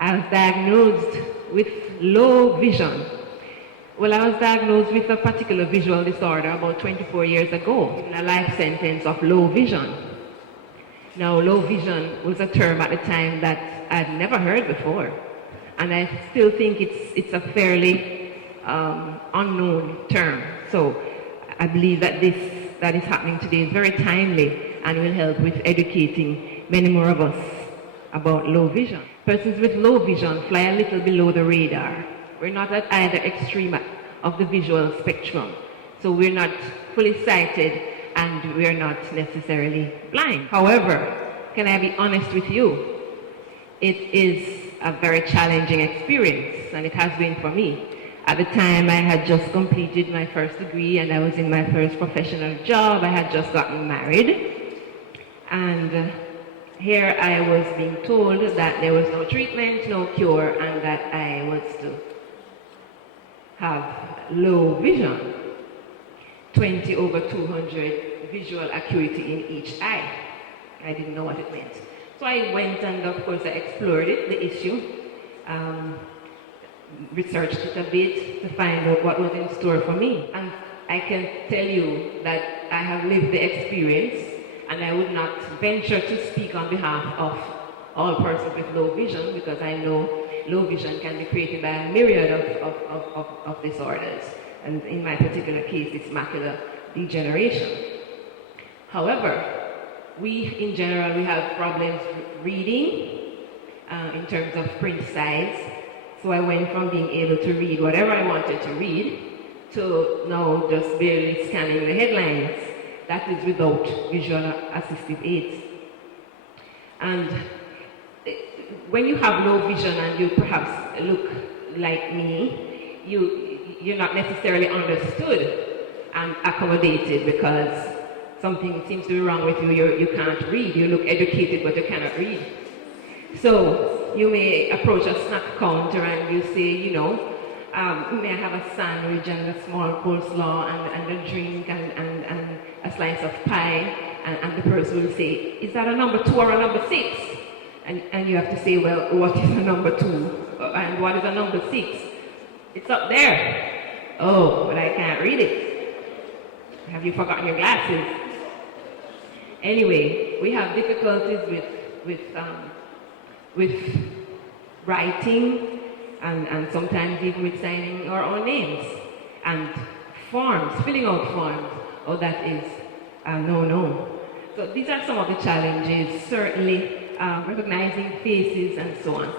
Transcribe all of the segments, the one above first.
I was diagnosed with low vision. Well, I was diagnosed with a particular visual disorder about 24 years ago, a life sentence of low vision. Now, low vision was a term at the time that I'd never heard before, and I still think it's a fairly unknown term. So I believe that this that is happening today is very timely and will help with educating many more of us about low vision. Persons with low vision fly a little below the radar. We're not at either extreme of the visual spectrum. So we're not fully sighted and we're not necessarily blind. However, can I be honest with you? It is a very challenging experience, and it has been for me. At the time, I had just completed my first degree and I was in my first professional job. I had just gotten married. And here I was being told that there was no treatment, no cure, and that I was to have low vision, 20/200 visual acuity in each eye. I didn't know what it meant. So I went and, of course, I explored it, the issue, researched it a bit to find out what was in store for me. And I can tell you that I have lived the experience, and I would not venture to speak on behalf of all persons with low vision, because I know low vision can be created by a myriad of disorders. And in my particular case, it's macular degeneration. However, in general, we have problems reading in terms of print size. So I went from being able to read whatever I wanted to read to now just barely scanning the headlines. That is without visual assistive aids. And when you have low vision and you perhaps look like me, you're not necessarily understood and accommodated because something seems to be wrong with you. You can't read. You look educated, but you cannot read. So you may approach a snack counter and you say, may I have a sandwich and a small coleslaw and a drink and a slice of pie, and the person will say, is that a number 2 or a number 6? And you have to say, well, what is a number 2 and what is a number 6? It's up there. Oh, but I can't read it. Have you forgotten your glasses? Anyway, we have difficulties with writing and sometimes even with signing our own names and forms, filling out forms. Oh, that is no. So these are some of the challenges, certainly recognizing faces and so on.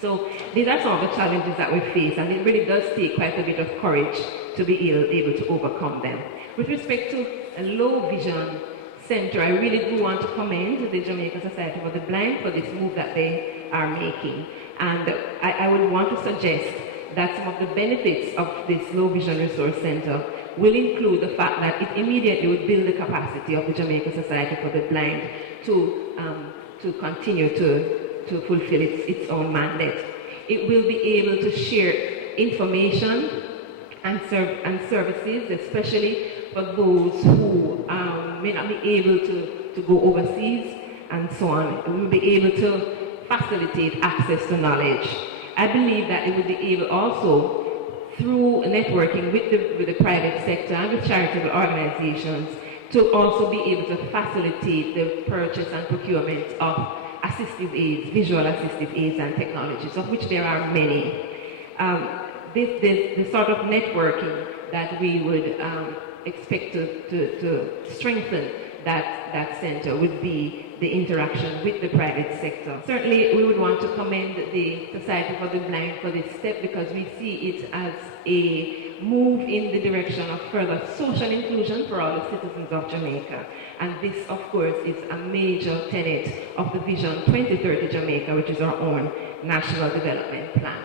So these are some of the challenges that we face, and it really does take quite a bit of courage to be able to overcome them. With respect to a low vision center, I really do want to commend the Jamaica Society for the Blind for this move that they are making. And I would want to suggest that some of the benefits of this low vision resource center will include the fact that it immediately would build the capacity of the Jamaica Society for the Blind to continue to fulfill its own mandate. It will be able to share information and services, especially for those who may not be able to go overseas and so on. It will be able to facilitate access to knowledge. I believe that it will be able also, through networking with the private sector and with charitable organizations, to also be able to facilitate the purchase and procurement of assistive aids, visual assistive aids and technologies, of which there are many. The sort of networking that we would expect to strengthen that center would be the interaction with the private sector. Certainly, we would want to commend the Society for the Blind for this step, because we see it as a move in the direction of further social inclusion for all the citizens of Jamaica. And this, of course, is a major tenet of the Vision 2030 Jamaica, which is our own national development plan.